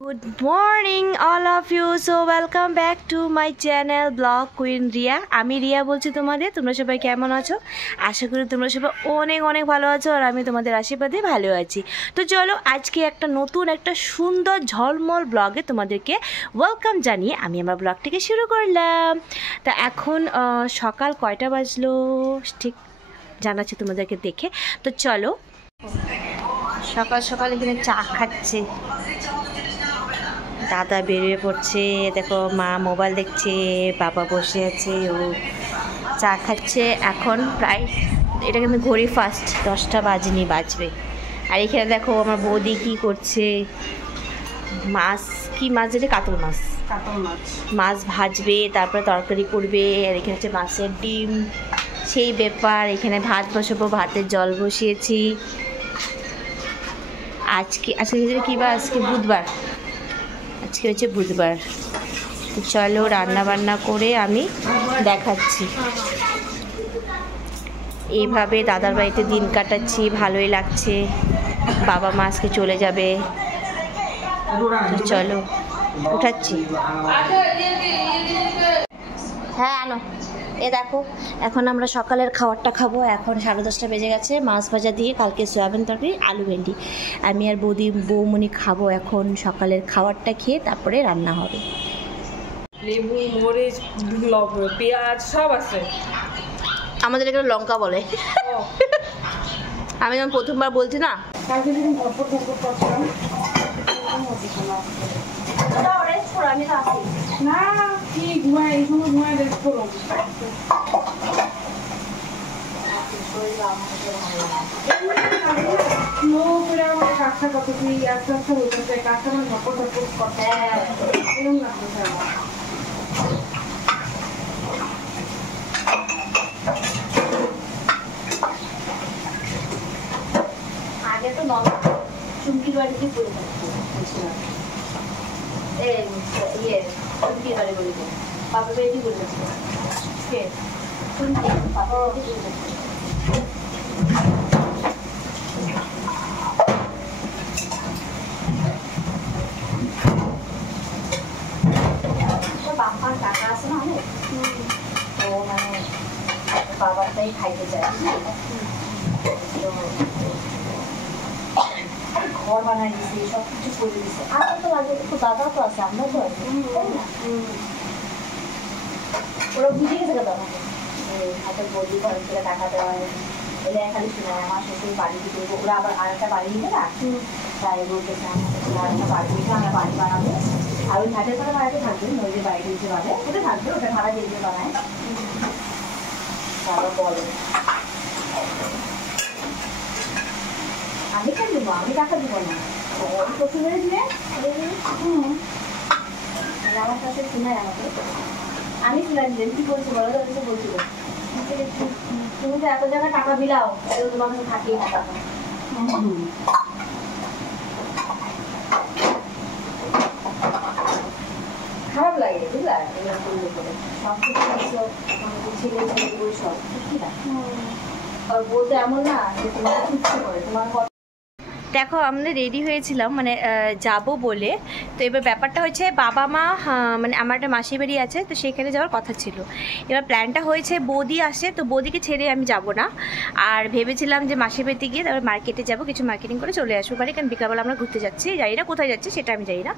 Good morning all of you. So welcome back to my channel Blog Queen Ria. আমি রিয়া বলছি তোমরা সবাই কেমন আছো? আশা করি তোমরা সবাই অনেক অনেক ভালো আছো আর আমি তোমাদের আশীর্বাদে ভালো আছি। তো চলো আজকে একটা নতুন একটা সুন্দর ঝলমল ব্লগে তোমাদেরকে ওয়েলকাম জানিয়ে আমি আমার ব্লগটিকে শুরু করলাম। তা এখন সকাল কয়টা বাজলো ঠিক জানাচ্ছি তোমাদেরকে দেখে। তো চলো সকাল সকাল এখানে চা খাচ্ছে, দাদা বেরিয়ে পড়ছে, দেখো মা মোবাইল দেখছে, বাবা বসে আছে, ও চা খাচ্ছে। এখন প্রায় এটা কিন্তু ঘড়ি ফার্স্ট 10টা বাজেনি, বাজবে। আর এখানে দেখো আমার বৌদি কি করছে, মাছ কি মাছ যেটা কাতল মাছ মাছ ভাজবে, তারপরে তরকারি করবে। আর এখানে হচ্ছে মাছের ডিম, সেই ব্যাপার। এখানে ভাত বসাবো, ভাতের জল বসিয়েছি। আজকে কী বার? আজকে বুধবার, আজকে হচ্ছে বুধবার। তো চলো রান্না বান্না করে আমি দেখাচ্ছি। এইভাবে দাদার বাড়িতে দিন কাটাচ্ছি, ভালোই লাগছে। বাবা মা আজকে চলে যাবে। চলো উঠাচ্ছি। হ্যাঁ আনো। এ দেখো এখন আমরা সকালের খাবারটা খাবো। এখন 10:30 বেজে গেছে। মাছ ভাজা দিয়ে কালকে সয়াবিন তরকারি, আলু ভেন্ডি। আমি আর বৌমনি খাবো এখন সকালের খাবারটা, খেয়ে তারপরে রান্না হবে। লেবু, মরিচ, পেঁয়াজ সব আছে। আমাদের এখানে লঙ্কা বলে। আমি যখন প্রথমবার বলছি না, না কি ঘুমায়, এই সময় ঘুমায় রেস্ট করো। কাজটা কত কি আস্তে আস্তে হইতেছে, কাজটা আমার ধপর ধপর করতে এরকম লাগতেছে আমার। আগে তো চুমকির বাড়িতে পড়ে থাকছিলাম, চুমকির বাড়ি বলে বাপের বাড়িতে পড়ে থাকছিলাম। চুমকি বাপের বাড়িতে পড়ে থাকছিলাম। বাপার টাকা আছে না অনেক, তো মানে বাবারটাই খাইতে চাই। তো ঘর বানাই দিছি, সব কিছু করে দিচ্ছে। আর তো লাগে একটু, দাদা তো আছে, আমরা তো আছি, তাই না? ওরা বুঝে গেছে দাদা আমাকে হাতের বদলি ঘরের থেকে টাকা দেওয়া হয় এলে খালি শোনায়। আমার শ্বশুর বাড়ি দিতে, ওরা আবার আর একটা বাড়ি নিতে না, তাই বলতেছে আর একটা বাড়ি দিতে, আমরা বাড়ি বানাবো। আর ওই ঘাটের পরে বাড়িতে থাকবে, নদীর বাড়িতে দিতে পারে, ওটা থাকবে, ওটা ভাড়া দিয়ে দিতে বানায়। তারপর বলে আমি কেন দেবো, আমি টাকা দিব না, শ্বশুরের দিয়ে আমার কাছে শোনায় আমাকে। আমি শুনাই দিলেন কি বলছি বলো, বলছিল তুমি তো এত জায়গায় টাকা বিলাও, তোমার কাছে থাকেই না টাকা। খারাপ লাগে বুঝলা, এগুলো করলে করে সব কিছু ছেলে ছেলে বই সব ঠিক না। আর বলতে এমন না যে তোমার ইচ্ছে করে তোমার। দেখো আমরা রেডি হয়েছিলাম মানে যাব বলে। তো এবার ব্যাপারটা হচ্ছে বাবা মা, মানে আমার একটা মাসির বাড়ি আছে, তো সেখানে যাওয়ার কথা ছিল। এবার প্ল্যানটা হয়েছে বৌদি আসে, তো বৌদিকে ছেড়ে আমি যাব না। আর ভেবেছিলাম যে মাসির বাড়িতে গিয়ে তারপর মার্কেটে যাব, কিছু মার্কেটিং করে চলে আসবো বাড়ি, কারণ বিকালবেলা আমরা ঘুরতে যাচ্ছি। জানি না কোথায় যাচ্ছি সেটা আমি জানি না,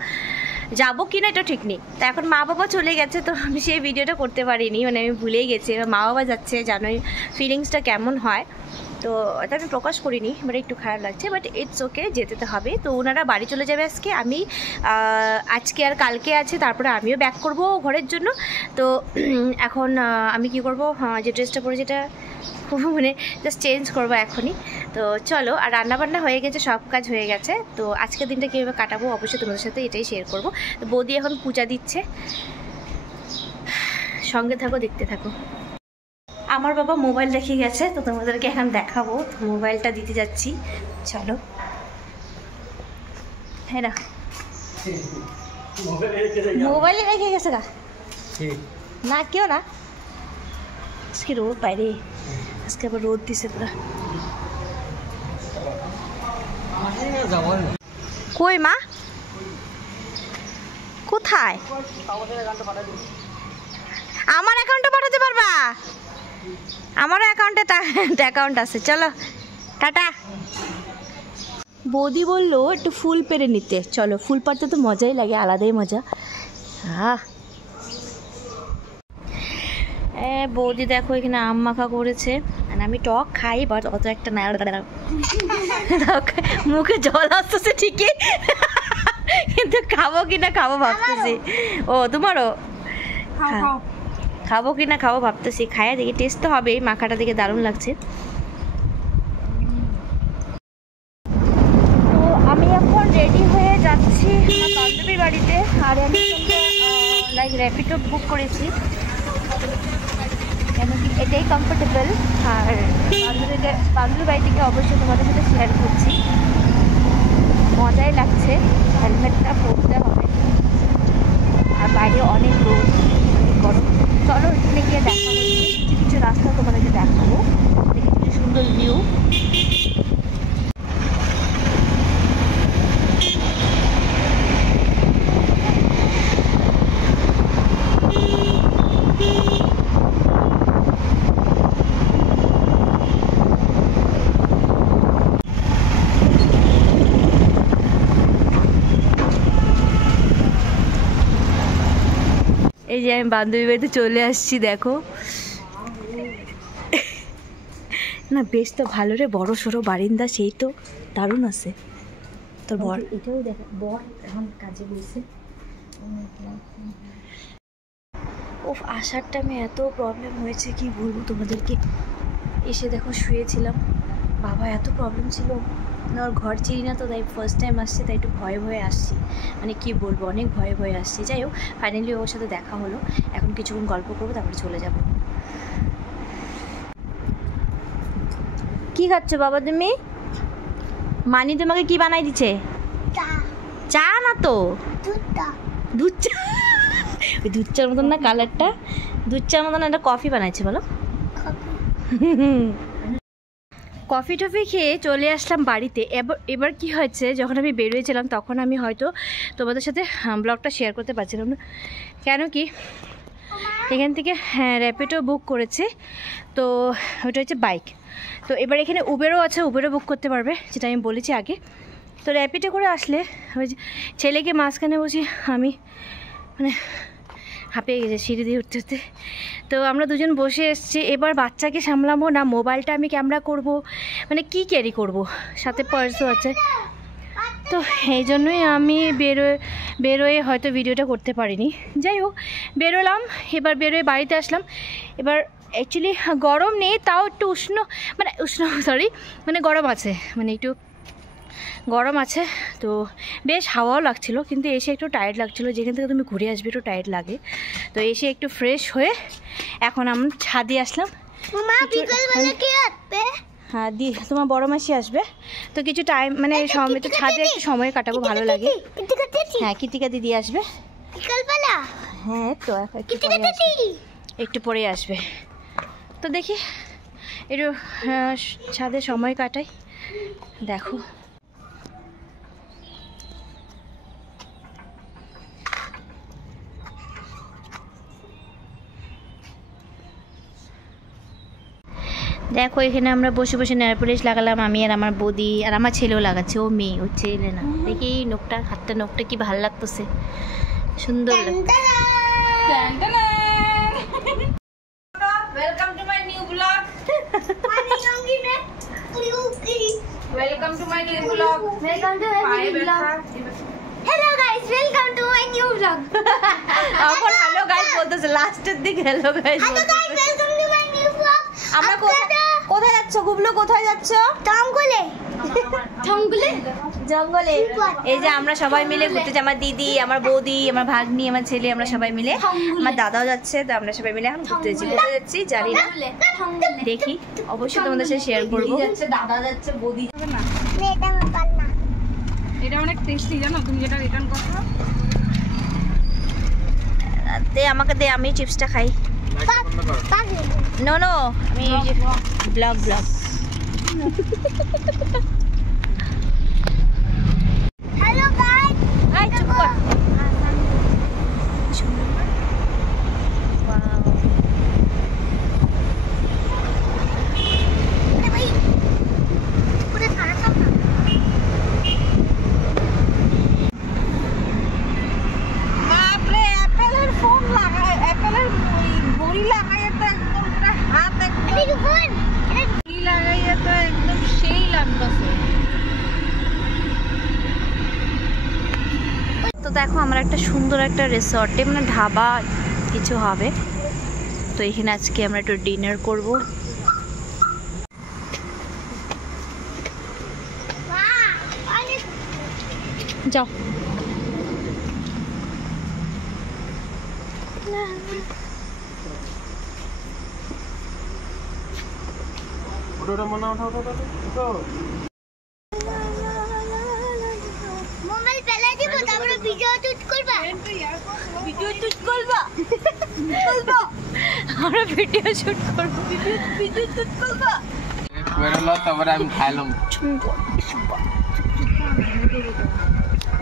যাবো কি না এটা ঠিক নেই। তা এখন মা বাবা চলে গেছে, তো আমি সেই ভিডিওটা করতে পারিনি, মানে আমি ভুলেই গেছি। এবার মা বাবা যাচ্ছে, জানোই ফিলিংসটা কেমন হয়, তো এটা আমি প্রকাশ করিনি, বাট একটু খারাপ লাগছে, বাট ইটস ওকে, যেতে তো হবে। তো ওনারা বাড়ি চলে যাবে আজকে, আমি আজকে আর কালকে আছে, তারপরে আমিও ব্যাক করব ঘরের জন্য। তো এখন আমি কি করব, যে ড্রেসটা পরে যেটা খুব মানে জাস্ট চেঞ্জ করবো এখনই। তো চলো, আর রান্নাবান্না হয়ে গেছে, সব কাজ হয়ে গেছে। তো আজকের দিনটা কীভাবে কাটাবো অবশ্যই তোমাদের সাথে এটাই শেয়ার করবো। তো বৌদি এখন পূজা দিচ্ছে, সঙ্গে থাকো, দেখতে থাকো। আমার বাবা মোবাইল রেখে গেছে, তো তোমাদেরকে এখন দেখাবো। তো মোবাইলটা দিতে যাচ্ছি, চলো। হ্যাঁ না, মোবাইলে রেখে গেছে গা না, কেউ না। আজকে রোদ বাইরে, আজকে আবার রোদ দিছে পুরা। কই মা? কোথায়? আমার অ্যাকাউন্টে পাঠাতে পারবা? আমারও অ্যাকাউন্ট আছে। চলো টাটা। বৌদি বললো একটু ফুল পেরে নিতে। চলো, ফুল পাড়তে তো মজাই লাগে, আলাদাই মজা। বৌদি দেখো এখানে আম মাখা করেছে, আর আমি টক খাই, বাট অত একটা না। মুখে জল আসতেছে ঠিকই, কিন্তু খাবো কিনা খাবো ভাবতেছি। ও তোমারও? খাবো কিনা খাবো ভাবতেছি। খাইয়া দেখি, টেস্ট তো হবে। মাখাটা দেখে দারুণ লাগছে। তো আমি এখন রেডি হয়ে যাচ্ছি আমার বান্ধবীর বাড়িতে। আর আমি লাইক র্যাপিডো বুক করেছি, কেন কি এটাই কমফোর্টেবল। আর বান্ধবীর বাড়ি থেকে অবশ্যই তোমাদের সাথে শেয়ার করছি। মজাই লাগছে, হেলমেটটা পরতে হবে। আর বাইরে অনেক রোদ, অনেক গরম। চলো ওইখানে গিয়ে দেখা হচ্ছে, কিছু কিছু রাস্তা তোমাদেরকে দেখাবো, দেখি কিছু সুন্দর ভিউ। এই যে আমি বান্ধবী বাড়িতে চলে আসছি, দেখো না, বেশ তো ভালো রে, বড় সড়ো বারিন্দা, সেই তো দারুণ আছে। তোর বর এটাও দেখো, বর এখন কাজে বসে। ওফ, আসার টাইমে এত প্রবলেম হয়েছে, কি বলবো তোমাদেরকে। এসে দেখো শুয়েছিলাম, বাবা এত প্রবলেম ছিল না, ওর ঘর চিনি না তো, তাই ফার্স্ট টাইম আসছি, তাই একটু ভয়ে ভয়ে আসছি। মানে কি বলবো, অনেক ভয়ে ভয়ে আসছি। যাই হোক, ফাইনালি ওর সাথে দেখা হলো। এখন কিছুক্ষণ গল্প করবো, তারপরে চলে যাব। কি খাচ্ছ বাবা তুমি? মানি তোমাকে কি বানাই দিচ্ছে? চা না তো, দুধ চা। ওই দুধ চার মতন না কালারটা, দুধ চার মতন একটা কফি বানাইছে। বলো, কফি টফি খেয়ে চলে আসলাম বাড়িতে। এবার কি হয়েছে, যখন আমি বেরিয়েছিলাম তখন আমি হয়তো তোমাদের সাথে ব্লগটা শেয়ার করতে পারছিলাম না। কেন কি, এখান থেকে র্যাপিডো বুক করেছে, তো ওটা হচ্ছে বাইক। তো এবার এখানে উবেরও আছে, উবেরও বুক করতে পারবে, যেটা আমি বলেছি আগে। তো র্যাপিডো করে আসলে ওই ছেলেকে মাঝখানে বসি, আমি মানে হাঁপিয়ে গেছে সিঁড়ি দিয়ে উঠতে উঠতে। তো আমরা দুজন বসে এসেছি। এবার বাচ্চাকে সামলাবো না, মোবাইলটা আমি ক্যামেরা করব, মানে কি ক্যারি করব, সাথে পার্সও আছে। তো এই জন্যই আমি বেরোয়ে হয়তো ভিডিওটা করতে পারিনি। যাই হোক, বেরোলাম। এবার বেরোয় বাড়িতে আসলাম। এবার অ্যাকচুয়ালি গরম নেই, তাও একটু মানে গরম আছে, মানে একটু গরম আছে। তো বেশ হাওয়াও লাগছিলো, কিন্তু এসে একটু টায়ার্ড লাগছিলো। যেখান থেকে তুমি ঘুরে আসবে একটু টায়ার্ড লাগে। তো এসে একটু ফ্রেশ হয়ে এখন আমরা ছাদে আসলাম। হ্যাঁ দি, তোমার বড় মাসি আসবে, তো কিছু টাইম মানে একটু ছাদে একটু সময় কাটাবো, ভালো লাগে। হ্যাঁ, কৃতিকা দিদি আসবে। হ্যাঁ তো একটু পরে আসবে। তো দেখি একটু ছাদে সময় কাটাই। দেখো দেখো এখানে আমরা বসে বসে নেল পলিশ লাগালাম, আমি আর আমার বৌদি, আর আমার ছেলেও লাগাচ্ছে। ও মেয়ে, ও ছেলে না। দেখি নখটা, হাতটা নখটা কি ভালো লাগতেছে, সুন্দর লাগছে। Welcome to my new blog. Welcome to my new blog. Welcome to my new blog. Hello guys, welcome to my new blog. এখন হ্যালো গাইস বলতেছে, লাস্টের দিকে hello guys. Hello guys, welcome to my new blog. আমরা কোথায় যাচ্ছ গুবলু, কোথায় যাচ্ছ? জঙ্গলে। এই যে আমরা সবাই মিলে ঘুরতে যাচ্ছি, আমার দিদি, আমার বৌদি, আমার ভাগ্নি, আমার ছেলে, আমরা সবাই মিলে, আমার দাদাও যাচ্ছে। তো আমরা সবাই মিলে এখন ঘুরতে যাচ্ছি। কোথায় যাচ্ছি জানি না, দেখি অবশ্যই তোমাদের সাথে শেয়ার করবো। দাদা যাচ্ছে, বৌদি যাবে না। এটা অনেক টেস্টি, জানো তুমি যেটা রিটার্ন করছো। দে আমাকে দে, আমি চিপসটা খাই। নো আমি ব্লগ হ্যালো গাইস, চুপ কর। তো দেখো আমরা একটা সুন্দর একটা রিসর্টে মানে ধাবা কিছু হবে, তো এখানে আজকে আমরা একটু ডিনার করব। যাও আমরা ভিডিও শুট করবো,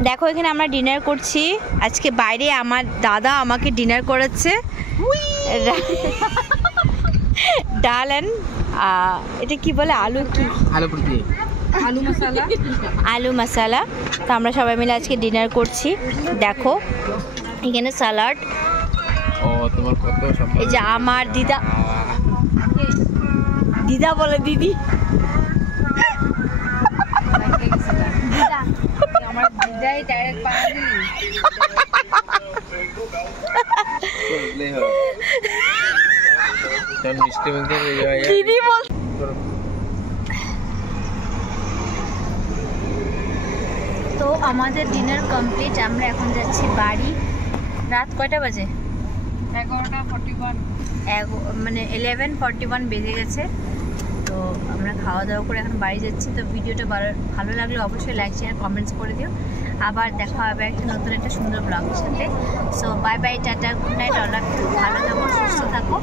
দেখো এখানে আমরা ডিনার করছি আজকে বাইরে। আমার দাদা আমাকে ডিনার করাচ্ছে, ডাল অ্যান্ড এটা কি বলে, আলু কি, আলু মশালা। তো আমরা সবাই মিলে আজকে ডিনার করছি। দেখো এখানে স্যালাড, এই যে আমার দিদা, দিদা বলে দিদি, আমার দিদাই ডাইরেক্ট বানাই দিদি বল। তো আমাদের ডিনার কমপ্লিট, আমরা এখন যাচ্ছি বাড়ি। রাত কয়টা বাজে? 11:41, মানে 11:41 বেজে গেছে। তো আমরা খাওয়া দাওয়া করে এখন বাড়ি যাচ্ছি। তো ভিডিওটা ভালো লাগলে অবশ্যই লাইক শেয়ার কমেন্টস করে দিও। আবার দেখা হবে একটা নতুন একটা সুন্দর ব্লগের সাথে। So bye bye, tata, good night, ভালো থাকো, সুস্থ থাকো।